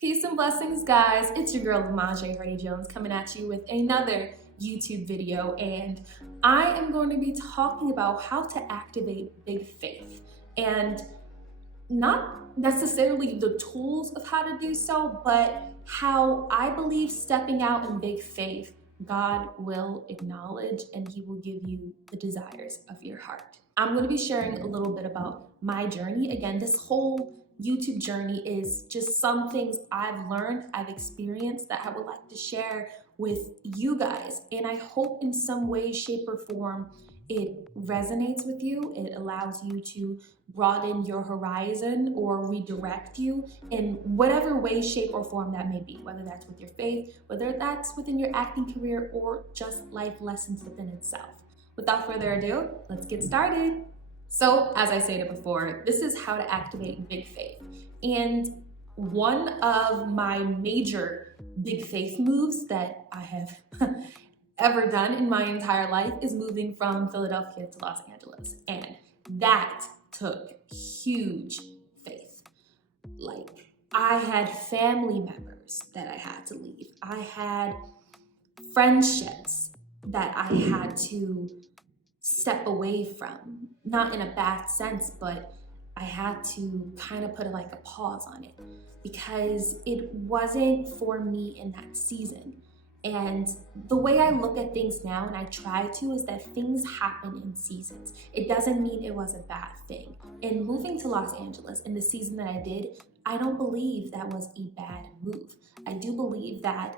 Peace and blessings, guys. It's your girl, Lamajay Hardy Jones, coming at you with another YouTube video, and I am going to be talking about how to activate big faith, and not necessarily the tools of how to do so, but how I believe stepping out in big faith, God will acknowledge and He will give you the desires of your heart. I'm going to be sharing a little bit about my journey. Again, this whole YouTube journey is just some things I've learned, I've experienced that I would like to share with you guys. And I hope in some way, shape, or form it resonates with you. It allows you to broaden your horizon or redirect you in whatever way, shape, or form that may be, whether that's with your faith, whether that's within your acting career, or just life lessons within itself. Without further ado, let's get started. So, as I stated before, this is how to activate big faith. And one of my major big faith moves that I have ever done in my entire life is moving from Philadelphia to Los Angeles. And that took huge faith. Like, I had family members that I had to leave. I had friendships that I had to step away from, not in a bad sense, but I had to kind of put a pause on it because it wasn't for me in that season. And the way I look at things now, and I try to, is that things happen in seasons. It doesn't mean it was a bad thing. And moving to Los Angeles in the season that I did, I don't believe that was a bad move. I do believe that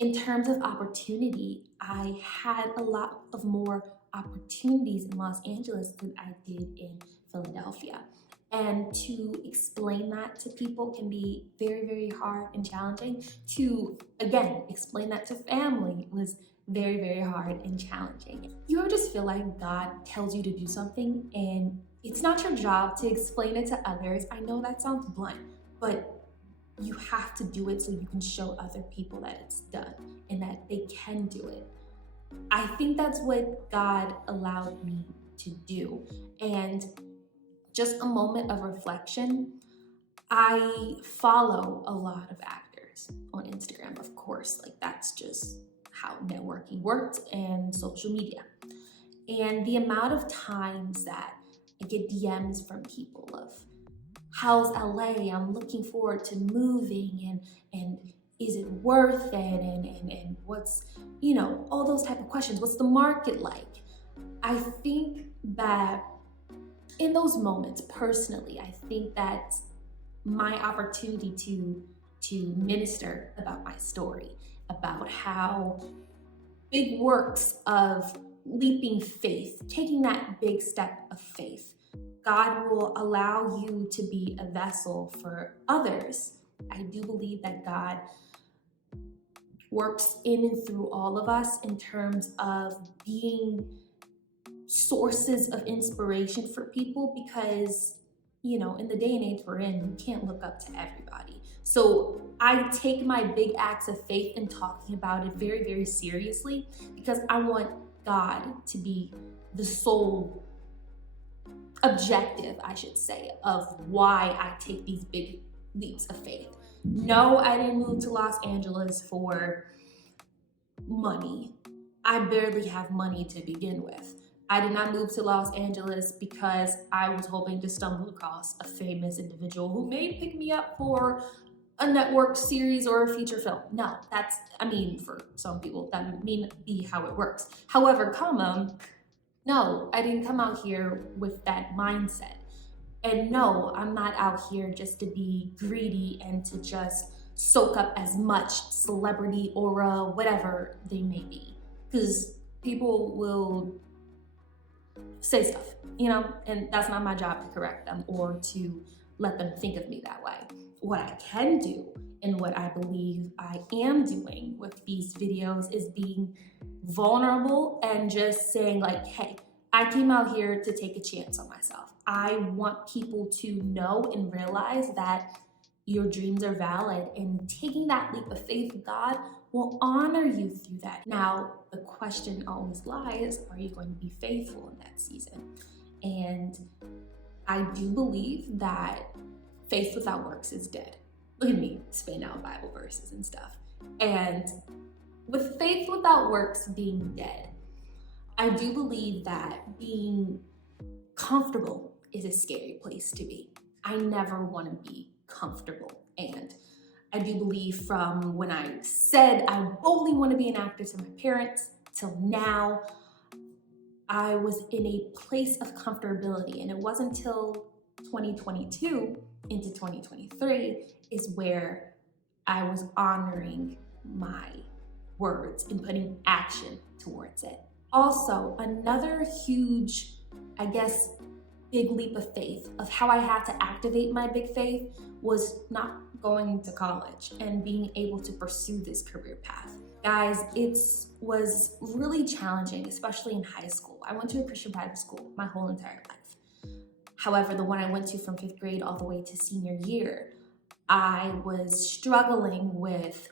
in terms of opportunity, I had a lot of more opportunities in Los Angeles than I did in Philadelphia. And to explain that to people can be very, very hard and challenging. To, again, explain that to family was very, very hard and challenging. You ever just feel like God tells you to do something and it's not your job to explain it to others? I know that sounds blunt, but you have to do it so you can show other people that it's done and that they can do it. I think that's what God allowed me to do. And just a moment of reflection, I follow a lot of actors on Instagram, of course. Like, that's just how networking works and social media. And the amount of times that I get DMs from people of, how's LA? I'm looking forward to moving, and is it worth it? And what's, all those type of questions. What's the market like? I think that in those moments, personally, I think that my opportunity to minister about my story, about how big works of leaping faith, taking that big step of faith, God will allow you to be a vessel for others. I do believe that God works in and through all of us in terms of being sources of inspiration for people because, in the day and age we're in, you can't look up to everybody. So I take my big acts of faith and talking about it very, very seriously because I want God to be the sole objective, I should say, of why I take these big leaps of faith. No, I didn't move to Los Angeles for money. I barely have money to begin with. I did not move to Los Angeles because I was hoping to stumble across a famous individual who may pick me up for a network series or a feature film. No, for some people, that may be how it works. However, no, I didn't come out here with that mindset. And no, I'm not out here just to be greedy and to just soak up as much celebrity aura, whatever they may be. Because people will say stuff, and that's not my job to correct them or to let them think of me that way. What I can do and what I believe I am doing with these videos is being vulnerable and just saying hey, I came out here to take a chance on myself. I want people to know and realize that your dreams are valid, and taking that leap of faith, God will honor you through that. Now, the question always lies, are you going to be faithful in that season? And I do believe that faith without works is dead. Look at me spitting out Bible verses and stuff. And with faith without works being dead, I do believe that being comfortable is a scary place to be. I never want to be comfortable. And I do believe from when I said I only want to be an actor to my parents till now, I was in a place of comfortability. And it wasn't until 2022 into 2023 is where I was honoring my words and putting action towards it. Also, another huge, I guess, big leap of faith of how I had to activate my big faith was not going to college and being able to pursue this career path. Guys, it was really challenging, especially in high school. I went to a Christian private school my whole entire life. However, the one I went to from 5th grade all the way to senior year, I was struggling with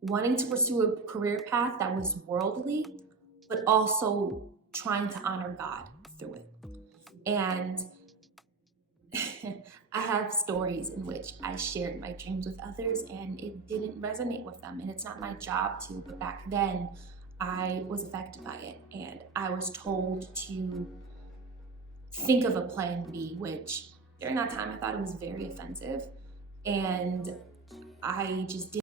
wanting to pursue a career path that was worldly, but also trying to honor God through it. And I have stories in which I shared my dreams with others and it didn't resonate with them. And it's not my job to, but back then I was affected by it. And I was told to think of a plan B, which during that time I thought it was very offensive. And I just didn't